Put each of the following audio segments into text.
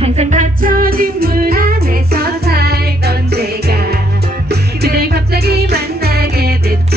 항상 다쳐진문 안에서 살던 제가 그댈 갑자기 만나게 됐죠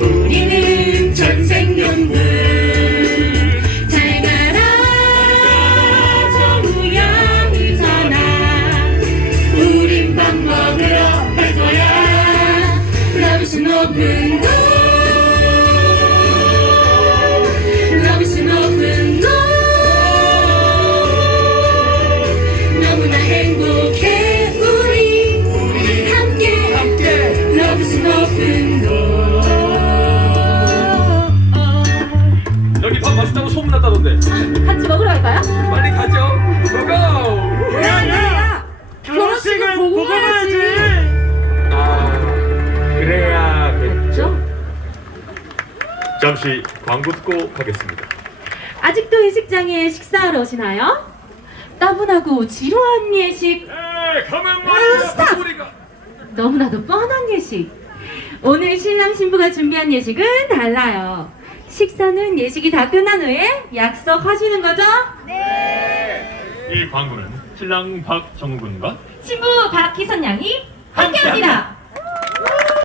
우리는 전생연분 잘가아 정우야 민선아 우린 밥 먹으러 갈 거야 러브스노브 소문났다던데. 같이 먹으러 갈까요? 빨리 가죠. 고고. 야야. 결혼식 결혼식을 보고 가야지. 아 그래야겠죠. 잠시 광고 듣고 가겠습니다. 아직도 회식장에 식사하러 오시나요? 따분하고 지루한 예식. 에이, 어, 너무나도 뻔한 예식. 오늘 신랑 신부가 준비한 예식은 달라요. 식사는 예식이 다 끝난 후에 약속하시는 거죠? 네. 네이 광고는 신랑 박정우 군과 신부 박희선 양이 함께합니다. 함께